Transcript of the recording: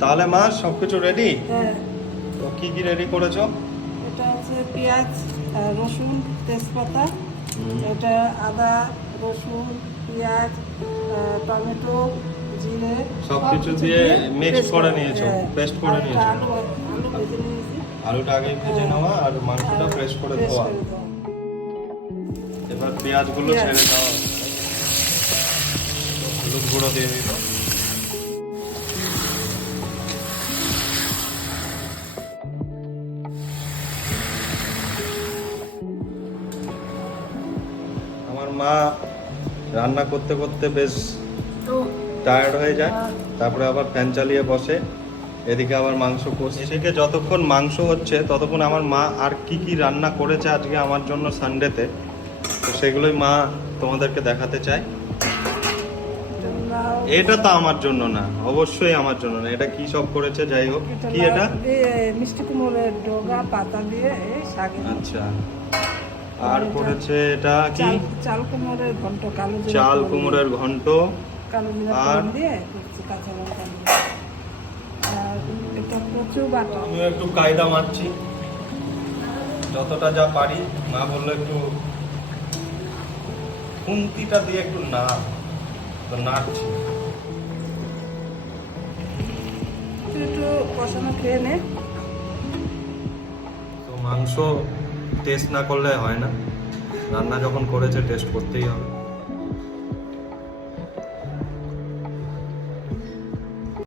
তাহলে মা সবকিছু রেডি? হ্যাঁ, তো কি কি রেডি করেছো? এটা হচ্ছে পেঁয়াজ, রসুন, তেজপাতা। এটা আদা, রসুন, পেঁয়াজ, টমেটো, জিরে সবকিছু দিয়ে মিক্স paste করে নিয়েছো, হ্যাঁ। পেস্ট করে আর নিয়েছো। আলু আলু ভেজে নিয়েছি। আলুটা আগে ভেজে নেওয়া আর মাংসটা ফ্রেশ করে paste ধোয়া। করে দেওয়া। এবার পেঁয়াজগুলো পেঁয়াজ। ছেড়ে দেওয়া। হলুদ গুঁড়ো দিয়ে দিল। আমার মা রান্না করতে করতে বেশ তো টায়ার্ড হয়ে যায়, তারপরে আবার ফ্যান চালিয়ে বসে, এদিকে আবার মাংস কষছে। এদিকে যতক্ষণ মাংস হচ্ছে ততক্ষণ আমার মা আর কি কি রান্না করেছে আজকে আমার জন্য সানডেতে, তো সেগুলোই মা তোমাদেরকে দেখাতে চাই। এটা তো আমার জন্য না, অবশ্যই আমার জন্য না। এটা কি সব করেছে, যাই হোক। কি এটা? মিষ্টি কুমড়োর ডগা পাতা দিয়ে শাক। আচ্ছা, আর করেছে এটা কি? চাল কুমড়োর ঘন্ট, কালো জিরা চাল ফোড়ন কুমড়োর ঘন্ট। কালো জিরা আর? ফোড়ন দিয়ে করছি, কাঁচা লঙ্কা দিয়ে। আর এটা প্রচুর বাটা। আমিও একটু কায়দা মারছি যতটা যা পারি। মা বললো একটু খুন্তিটা দিয়ে একটু না, তো নাড়ছি। একটু কষানো খেয়ে নে। তো মাংস টেস্ট না করলে হয় না, রান্না যখন করেছে টেস্ট করতেই হবে।